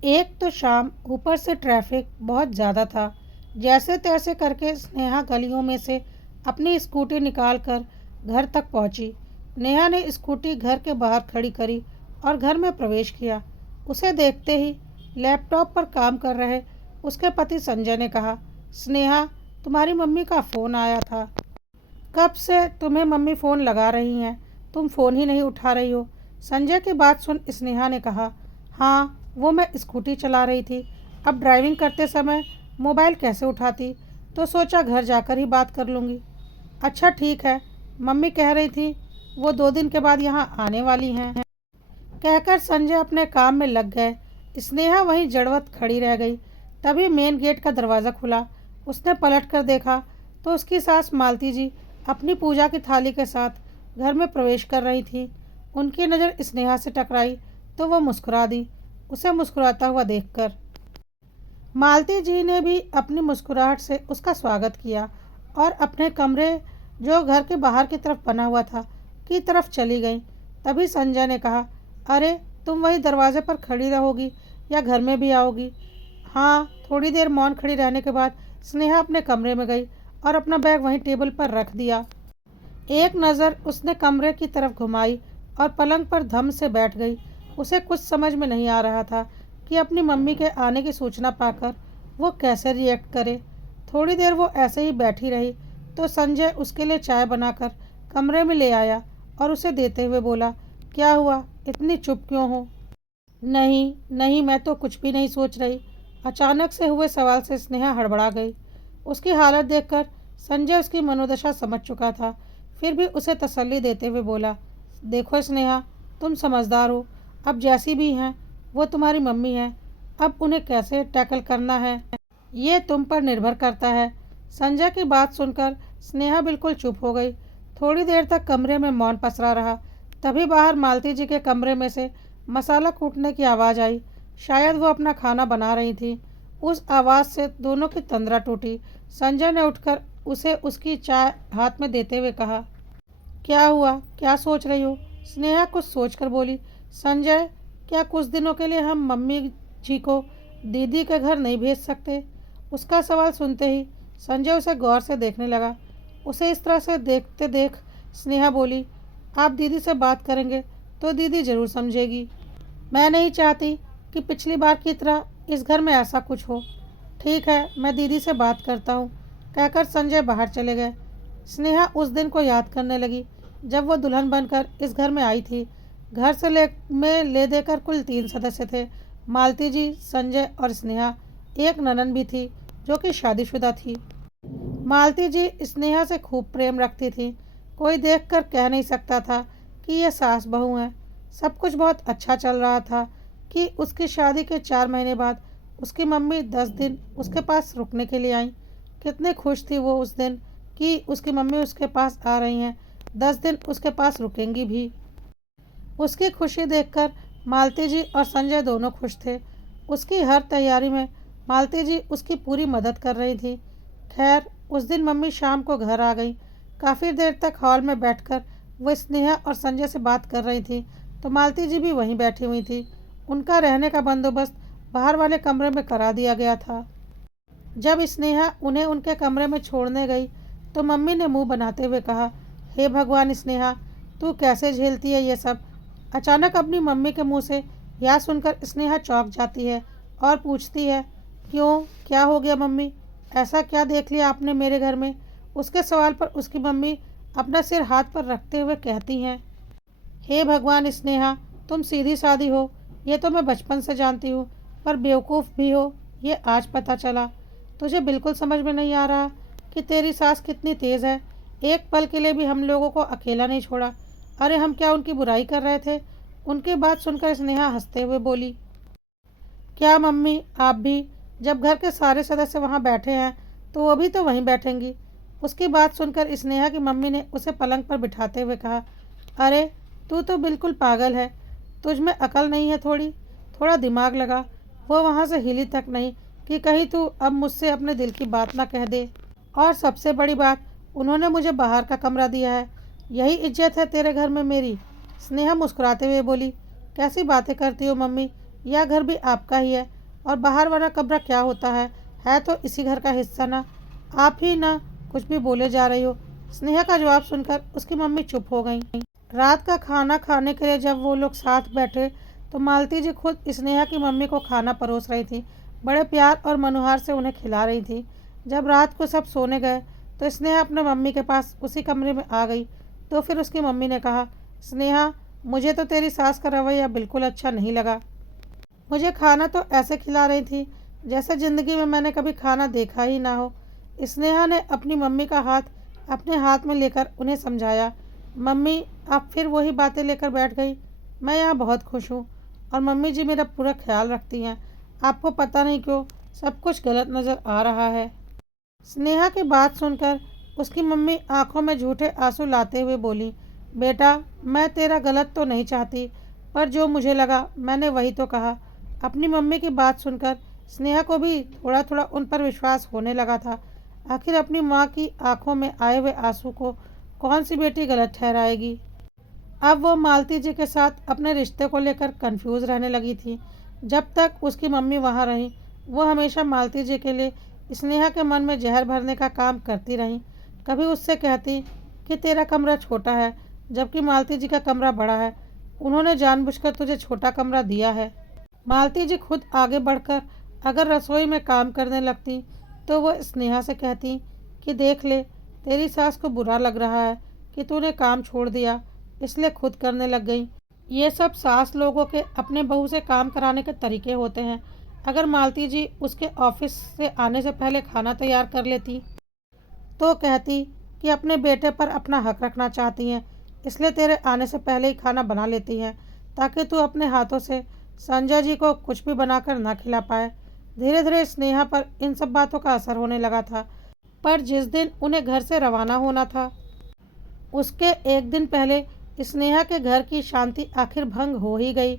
एक तो शाम, ऊपर से ट्रैफिक बहुत ज़्यादा था। जैसे तैसे करके स्नेहा गलियों में से अपनी स्कूटी निकाल कर घर तक पहुंची। नेहा ने स्कूटी घर के बाहर खड़ी करी और घर में प्रवेश किया। उसे देखते ही लैपटॉप पर काम कर रहे उसके पति संजय ने कहा, स्नेहा, तुम्हारी मम्मी का फ़ोन आया था। कब से तुम्हें मम्मी फ़ोन लगा रही हैं, तुम फ़ोन ही नहीं उठा रही हो। संजय की बात सुन स्नेहा ने कहा, हाँ, वो मैं स्कूटी चला रही थी। अब ड्राइविंग करते समय मोबाइल कैसे उठाती, तो सोचा घर जाकर ही बात कर लूँगी। अच्छा ठीक है, मम्मी कह रही थी वो 2 दिन के बाद यहाँ आने वाली हैं। कहकर संजय अपने काम में लग गए। स्नेहा वहीं जड़वत खड़ी रह गई। तभी मेन गेट का दरवाज़ा खुला। उसने पलट कर देखा तो उसकी सास मालती जी अपनी पूजा की थाली के साथ घर में प्रवेश कर रही थी। उनकी नज़र स्नेहा से टकराई तो वह मुस्कुरा दी, उसे मुस्कुराता हुआ देखकर। मालती जी ने भी अपनी मुस्कुराहट से उसका स्वागत किया और अपने कमरे, जो घर के बाहर की तरफ बना हुआ था, की तरफ चली गई। तभी संजय ने कहा, अरे, तुम वही दरवाजे पर खड़ी रहोगी या घर में भी आओगी? हाँ। थोड़ी देर मौन खड़ी रहने के बाद स्नेहा अपने कमरे में गई और अपना बैग वहीं टेबल पर रख दिया। एक नज़र उसने कमरे की तरफ घुमाई और पलंग पर धम से बैठ गई। उसे कुछ समझ में नहीं आ रहा था कि अपनी मम्मी के आने की सूचना पाकर वो कैसे रिएक्ट करे। थोड़ी देर वो ऐसे ही बैठी रही तो संजय उसके लिए चाय बनाकर कमरे में ले आया और उसे देते हुए बोला, क्या हुआ, इतनी चुप क्यों हो? नहीं नहीं, मैं तो कुछ भी नहीं सोच रही। अचानक से हुए सवाल से स्नेहा हड़बड़ा गई। उसकी हालत देखकर संजय उसकी मनोदशा समझ चुका था। फिर भी उसे तसल्ली देते हुए बोला, देखो स्नेहा, तुम समझदार हो। अब जैसी भी हैं वो तुम्हारी मम्मी हैं। अब उन्हें कैसे टैकल करना है ये तुम पर निर्भर करता है। संजय की बात सुनकर स्नेहा बिल्कुल चुप हो गई। थोड़ी देर तक कमरे में मौन पसरा रहा। तभी बाहर मालती जी के कमरे में से मसाला कूटने की आवाज़ आई। शायद वो अपना खाना बना रही थी। उस आवाज़ से दोनों की तंद्रा टूटी। संजय ने उठकर उसे उसकी चाय हाथ में देते हुए कहा, क्या हुआ, क्या सोच रही हो? स्नेहा कुछ सोचकर बोली, संजय, क्या कुछ दिनों के लिए हम मम्मी जी को दीदी के घर नहीं भेज सकते? उसका सवाल सुनते ही संजय उसे गौर से देखने लगा। उसे इस तरह से देखते देख स्नेहा बोली, आप दीदी से बात करेंगे तो दीदी ज़रूर समझेगी। मैं नहीं चाहती कि पिछली बार की तरह इस घर में ऐसा कुछ हो। ठीक है, मैं दीदी से बात करता हूँ। कहकर संजय बाहर चले गए। स्नेहा उस दिन को याद करने लगी जब वो दुल्हन बनकर इस घर में आई थी। घर से ले देकर कुल 3 सदस्य थे। मालती जी, संजय और स्नेहा। एक ननन भी थी जो कि शादीशुदा थी। मालती जी स्नेहा से खूब प्रेम रखती थी। कोई देखकर कह नहीं सकता था कि ये सास बहू हैं। सब कुछ बहुत अच्छा चल रहा था कि उसकी शादी के 4 महीने बाद उसकी मम्मी 10 दिन उसके पास रुकने के लिए आई। कितनी खुश थी वो उस दिन कि उसकी मम्मी उसके पास आ रही हैं, 10 दिन उसके पास रुकेंगी भी। उसकी खुशी देखकर मालती जी और संजय दोनों खुश थे। उसकी हर तैयारी में मालती जी उसकी पूरी मदद कर रही थी। खैर, उस दिन मम्मी शाम को घर आ गई। काफ़ी देर तक हॉल में बैठकर वो स्नेहा और संजय से बात कर रही थी तो मालती जी भी वहीं बैठी हुई थी। उनका रहने का बंदोबस्त बाहर वाले कमरे में करा दिया गया था। जब स्नेहा उन्हें उनके कमरे में छोड़ने गई तो मम्मी ने मुंह बनाते हुए कहा, हे भगवान स्नेहा, तू कैसे झेलती है ये सब? अचानक अपनी मम्मी के मुंह से यह सुनकर स्नेहा चौंक जाती है और पूछती है, क्यों, क्या हो गया मम्मी? ऐसा क्या देख लिया आपने मेरे घर में? उसके सवाल पर उसकी मम्मी अपना सिर हाथ पर रखते हुए कहती हैं, हे भगवान स्नेहा, तुम सीधी सादी हो ये तो मैं बचपन से जानती हूँ, पर बेवकूफ़ भी हो ये आज पता चला। तुझे बिल्कुल समझ में नहीं आ रहा कि तेरी सास कितनी तेज़ है। एक पल के लिए भी हम लोगों को अकेला नहीं छोड़ा। अरे, हम क्या उनकी बुराई कर रहे थे? उनकी बात सुनकर स्नेहा हंसते हुए बोली, क्या मम्मी, आप भी? जब घर के सारे सदस्य वहाँ बैठे हैं तो वो भी तो वहीं बैठेंगी। उसकी बात सुनकर स्नेहा की मम्मी ने उसे पलंग पर बिठाते हुए कहा, अरे, तू तो बिल्कुल पागल है। तुझ में अकल नहीं है थोड़ी? थोड़ा दिमाग लगा। वो वहाँ से हिली तक नहीं कि कहीं तू अब मुझसे अपने दिल की बात ना कह दे। और सबसे बड़ी बात, उन्होंने मुझे बाहर का कमरा दिया है। यही इज्जत है तेरे घर में मेरी? स्नेहा मुस्कुराते हुए बोली, कैसी बातें करती हो मम्मी? यह घर भी आपका ही है, और बाहर वाला कमरा क्या होता है तो इसी घर का हिस्सा ना। आप ही ना कुछ भी बोले जा रही हो। स्नेहा का जवाब सुनकर उसकी मम्मी चुप हो गई। रात का खाना खाने के लिए जब वो लोग साथ बैठे तो मालती जी खुद स्नेहा की मम्मी को खाना परोस रही थी। बड़े प्यार और मनोहार से उन्हें खिला रही थी। जब रात को सब सोने गए तो स्नेहा अपने मम्मी के पास उसी कमरे में आ गई। तो फिर उसकी मम्मी ने कहा, स्नेहा, मुझे तो तेरी सास का रवैया बिल्कुल अच्छा नहीं लगा। मुझे खाना तो ऐसे खिला रही थी जैसे ज़िंदगी में मैंने कभी खाना देखा ही ना हो। स्नेहा ने अपनी मम्मी का हाथ अपने हाथ में लेकर उन्हें समझाया। मम्मी, आप फिर वही बातें लेकर बैठ गई। मैं यहाँ बहुत खुश हूँ और मम्मी जी मेरा पूरा ख्याल रखती हैं। आपको पता नहीं क्यों सब कुछ गलत नज़र आ रहा है। स्नेहा की बात सुनकर उसकी मम्मी आंखों में झूठे आंसू लाते हुए बोली, बेटा, मैं तेरा गलत तो नहीं चाहती, पर जो मुझे लगा मैंने वही तो कहा। अपनी मम्मी की बात सुनकर स्नेहा को भी थोड़ा थोड़ा उन पर विश्वास होने लगा था। आखिर अपनी माँ की आंखों में आए हुए आंसू को कौन सी बेटी गलत ठहराएगी। अब वो मालती जी के साथ अपने रिश्ते को लेकर कंफ्यूज रहने लगी थी। जब तक उसकी मम्मी वहाँ रही वो हमेशा मालती जी के लिए स्नेहा के मन में जहर भरने का काम करती रही। कभी उससे कहती कि तेरा कमरा छोटा है, जबकि मालती जी का कमरा बड़ा है। उन्होंने जानबूझकर तुझे छोटा कमरा दिया है। मालती जी खुद आगे बढ़कर अगर रसोई में काम करने लगती तो वो स्नेहा से कहती कि देख ले, तेरी सास को बुरा लग रहा है कि तूने काम छोड़ दिया, इसलिए खुद करने लग गई। ये सब सास लोगों के अपने बहू से काम कराने के तरीके होते हैं। अगर मालती जी उसके ऑफिस से आने से पहले खाना तैयार कर लेती तो कहती कि अपने बेटे पर अपना हक रखना चाहती हैं, इसलिए तेरे आने से पहले ही खाना बना लेती हैं ताकि तू अपने हाथों से संजय जी को कुछ भी बनाकर ना खिला पाए। धीरे धीरे स्नेहा पर इन सब बातों का असर होने लगा था। पर जिस दिन उन्हें घर से रवाना होना था उसके एक दिन पहले स्नेहा के घर की शांति आखिर भंग हो ही गई।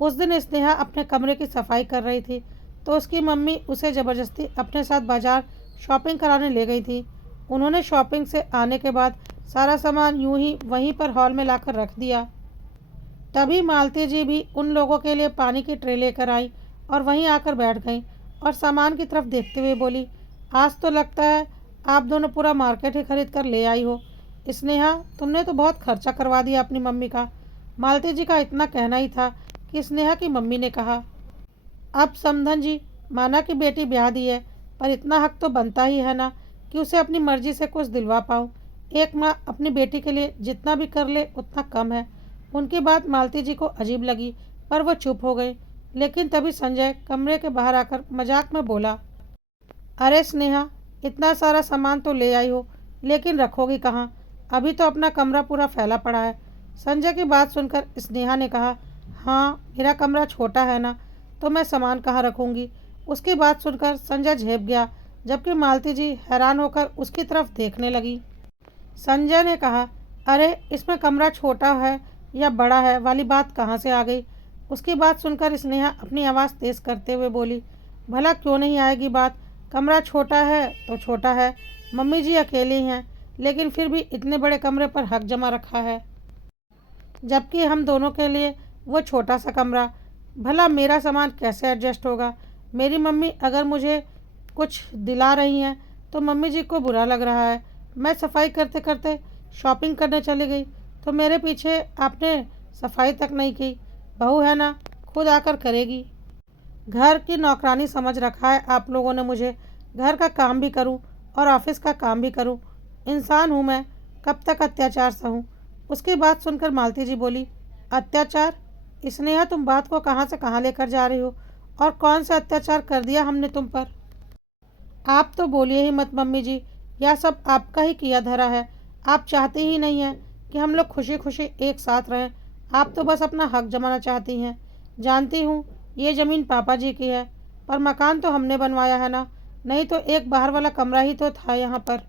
उस दिन स्नेहा अपने कमरे की सफाई कर रही थी तो उसकी मम्मी उसे ज़बरदस्ती अपने साथ बाजार शॉपिंग कराने ले गई थी। उन्होंने शॉपिंग से आने के बाद सारा सामान यूं ही वहीं पर हॉल में लाकर रख दिया। तभी मालती जी भी उन लोगों के लिए पानी की ट्रे लेकर आई और वहीं आकर बैठ गईं और सामान की तरफ देखते हुए बोली, आज तो लगता है आप दोनों पूरा मार्केट ही खरीद कर ले आई हो। स्नेहा, तुमने तो बहुत खर्चा करवा दिया अपनी मम्मी का। मालती जी का इतना कहना ही था कि स्नेहा की मम्मी ने कहा, अब समधन जी, माना कि बेटी ब्याह दी है, पर इतना हक तो बनता ही है ना कि उसे अपनी मर्जी से कुछ दिलवा पाऊँ। एक माँ अपनी बेटी के लिए जितना भी कर ले उतना कम है। उनकी बात मालती जी को अजीब लगी, पर वो चुप हो गई। लेकिन तभी संजय कमरे के बाहर आकर मजाक में बोला, अरे स्नेहा, इतना सारा सामान तो ले आई हो, लेकिन रखोगी कहाँ? अभी तो अपना कमरा पूरा फैला पड़ा है। संजय की बात सुनकर स्नेहा ने कहा, हाँ, मेरा कमरा छोटा है ना, तो मैं सामान कहाँ रखूँगी। उसकी बात सुनकर संजय झेप गया, जबकि मालती जी हैरान होकर उसकी तरफ देखने लगी। संजय ने कहा, अरे इसमें कमरा छोटा है या बड़ा है वाली बात कहाँ से आ गई। उसकी बात सुनकर स्नेहा अपनी आवाज़ तेज़ करते हुए बोली, भला क्यों नहीं आएगी बात। कमरा छोटा है तो छोटा है, मम्मी जी अकेली हैं, लेकिन फिर भी इतने बड़े कमरे पर हक जमा रखा है, जबकि हम दोनों के लिए वो छोटा सा कमरा। भला मेरा सामान कैसे एडजस्ट होगा। मेरी मम्मी अगर मुझे कुछ दिला रही हैं तो मम्मी जी को बुरा लग रहा है। मैं सफाई करते करते शॉपिंग करने चली गई तो मेरे पीछे आपने सफाई तक नहीं की। बहू है ना, खुद आकर करेगी। घर की नौकरानी समझ रखा है आप लोगों ने मुझे। घर का काम भी करूं और ऑफिस का काम भी करूं। इंसान हूं मैं, कब तक अत्याचार सहूं। उसकी बात सुनकर मालती जी बोली, अत्याचार? स्नेहा, तुम बात को कहाँ से कहाँ लेकर जा रही हो, और कौन सा अत्याचार कर दिया हमने तुम पर। आप तो बोलिए ही मत मम्मी जी, यह सब आपका ही किया धरा है। आप चाहती ही नहीं हैं कि हम लोग खुशी खुशी एक साथ रहें। आप तो बस अपना हक जमाना चाहती हैं। जानती हूँ ये ज़मीन पापा जी की है, पर मकान तो हमने बनवाया है ना, नहीं तो एक बाहर वाला कमरा ही तो था यहाँ पर।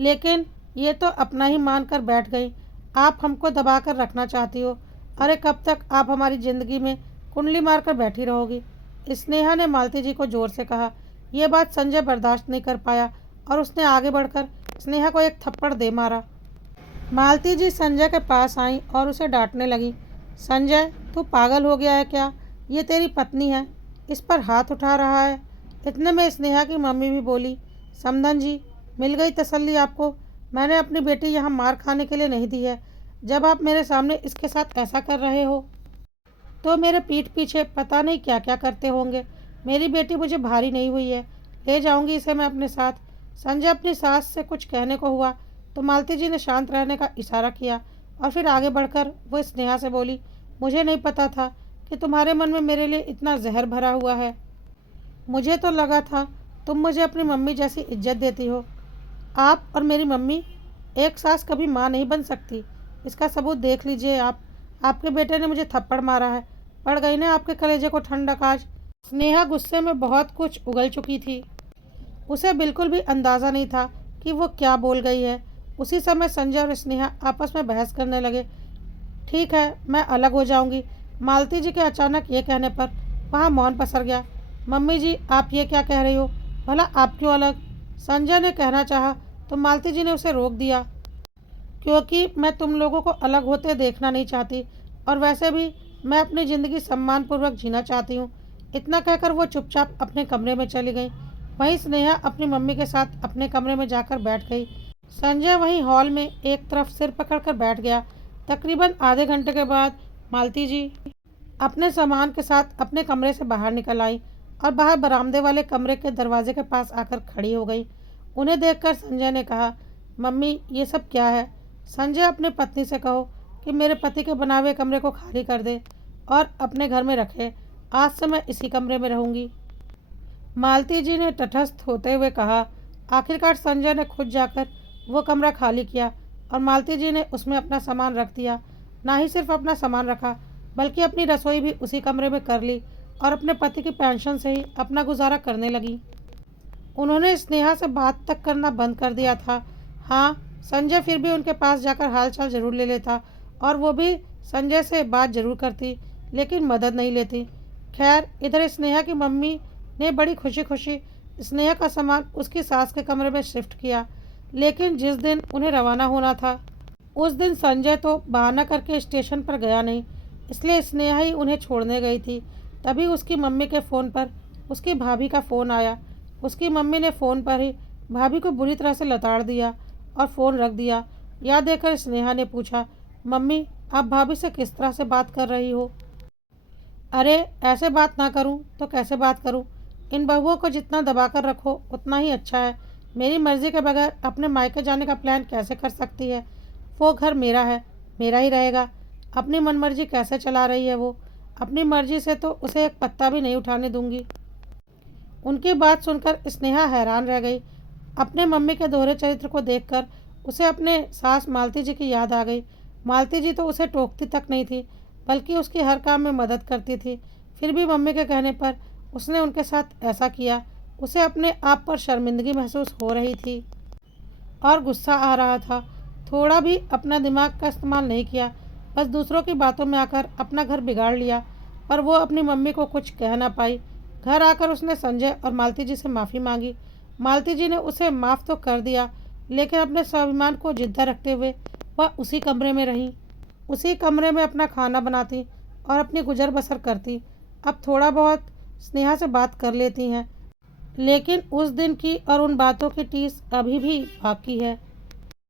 लेकिन ये तो अपना ही मान कर बैठ गई। आप हमको दबा कर रखना चाहती हो। अरे कब तक आप हमारी ज़िंदगी में कुंडली मार कर बैठी रहोगी। स्नेहा ने मालती जी को ज़ोर से कहा। यह बात संजय बर्दाश्त नहीं कर पाया और उसने आगे बढ़कर स्नेहा को एक थप्पड़ दे मारा। मालती जी संजय के पास आई और उसे डांटने लगी, संजय, तू पागल हो गया है क्या? ये तेरी पत्नी है, इस पर हाथ उठा रहा है। इतने में स्नेहा की मम्मी भी बोली, समधन जी, मिल गई तसल्ली आपको। मैंने अपनी बेटी यहाँ मार खाने के लिए नहीं दी है। जब आप मेरे सामने इसके साथ ऐसा कर रहे हो तो मेरे पीठ पीछे पता नहीं क्या क्या करते होंगे। मेरी बेटी मुझे भारी नहीं हुई है, ले जाऊंगी इसे मैं अपने साथ। संजय अपनी सास से कुछ कहने को हुआ तो मालती जी ने शांत रहने का इशारा किया और फिर आगे बढ़कर वो स्नेहा से बोली, मुझे नहीं पता था कि तुम्हारे मन में मेरे लिए इतना जहर भरा हुआ है। मुझे तो लगा था तुम मुझे अपनी मम्मी जैसी इज्जत देती हो। आप और मेरी मम्मी, एक सास कभी माँ नहीं बन सकती। इसका सबूत देख लीजिए आप। आपके बेटे ने मुझे थप्पड़ मारा है। पड़ गई ना आपके कलेजे को ठंडक आज। स्नेहा गुस्से में बहुत कुछ उगल चुकी थी। उसे बिल्कुल भी अंदाज़ा नहीं था कि वो क्या बोल गई है। उसी समय संजय और स्नेहा आपस में बहस करने लगे। ठीक है, मैं अलग हो जाऊंगी। मालती जी के अचानक ये कहने पर वहाँ मौन पसर गया। मम्मी जी, आप ये क्या कह रही हो? भला आप क्यों अलग? संजय ने कहना चाहा तो मालती जी ने उसे रोक दिया, क्योंकि मैं तुम लोगों को अलग होते देखना नहीं चाहती, और वैसे भी मैं अपनी ज़िंदगी सम्मानपूर्वक जीना चाहती हूँ। इतना कहकर वो चुपचाप अपने कमरे में चली गई। वहीं स्नेहा अपनी मम्मी के साथ अपने कमरे में जाकर बैठ गई। संजय वहीं हॉल में एक तरफ सिर पकड़कर बैठ गया। तकरीबन आधे घंटे के बाद मालती जी अपने सामान के साथ अपने कमरे से बाहर निकल आई और बाहर बरामदे वाले कमरे के दरवाजे के पास आकर खड़ी हो गई। उन्हें देखकर संजय ने कहा, मम्मी ये सब क्या है? संजय, अपने पत्नी से कहो कि मेरे पति के बनाए हुए कमरे को खाली कर दे और अपने घर में रखे। आज से मैं इसी कमरे में रहूंगी। मालती जी ने तटस्थ होते हुए कहा। आखिरकार संजय ने खुद जाकर वो कमरा खाली किया और मालती जी ने उसमें अपना सामान रख दिया। ना ही सिर्फ अपना सामान रखा, बल्कि अपनी रसोई भी उसी कमरे में कर ली और अपने पति की पेंशन से ही अपना गुजारा करने लगी। उन्होंने स्नेहा से बात तक करना बंद कर दिया था। हाँ, संजय फिर भी उनके पास जाकर हालचाल जरूर ले लेता और वो भी संजय से बात जरूर करती, लेकिन मदद नहीं लेती। खैर, इधर स्नेहा की मम्मी ने बड़ी खुशी खुशी स्नेहा का सामान उसकी सास के कमरे में शिफ्ट किया। लेकिन जिस दिन उन्हें रवाना होना था उस दिन संजय तो बहाना करके स्टेशन पर गया नहीं, इसलिए स्नेहा ही उन्हें छोड़ने गई थी। तभी उसकी मम्मी के फ़ोन पर उसकी भाभी का फ़ोन आया। उसकी मम्मी ने फ़ोन पर ही भाभी को बुरी तरह से लताड़ दिया और फ़ोन रख दिया। यह देखकर स्नेहा ने पूछा, मम्मी आप भाभी से किस तरह से बात कर रही हो? अरे ऐसे बात ना करूं तो कैसे बात करूं? इन बहुओं को जितना दबा कर रखो उतना ही अच्छा है। मेरी मर्ज़ी के बगैर अपने मायके जाने का प्लान कैसे कर सकती है? वो घर मेरा है, मेरा ही रहेगा। अपनी मनमर्जी कैसे चला रही है वो? अपनी मर्जी से तो उसे एक पत्ता भी नहीं उठाने दूंगी। उनकी बात सुनकर स्नेहा हैरान रह गई। अपने मम्मी के दोहरे चरित्र को देखकर उसे अपने सास मालती जी की याद आ गई। मालती जी तो उसे टोकती तक नहीं थी, बल्कि उसकी हर काम में मदद करती थी। फिर भी मम्मी के कहने पर उसने उनके साथ ऐसा किया। उसे अपने आप पर शर्मिंदगी महसूस हो रही थी और गुस्सा आ रहा था। थोड़ा भी अपना दिमाग का इस्तेमाल नहीं किया, बस दूसरों की बातों में आकर अपना घर बिगाड़ लिया। पर वो अपनी मम्मी को कुछ कह ना पाई। घर आकर उसने संजय और मालती जी से माफ़ी मांगी। मालती जी ने उसे माफ़ तो कर दिया, लेकिन अपने स्वाभिमान को जिद्दा रखते हुए वह उसी कमरे में रही। उसी कमरे में अपना खाना बनाती और अपनी गुजर बसर करती। अब थोड़ा बहुत स्नेहा से बात कर लेती हैं, लेकिन उस दिन की और उन बातों की टीस अभी भी बाकी है।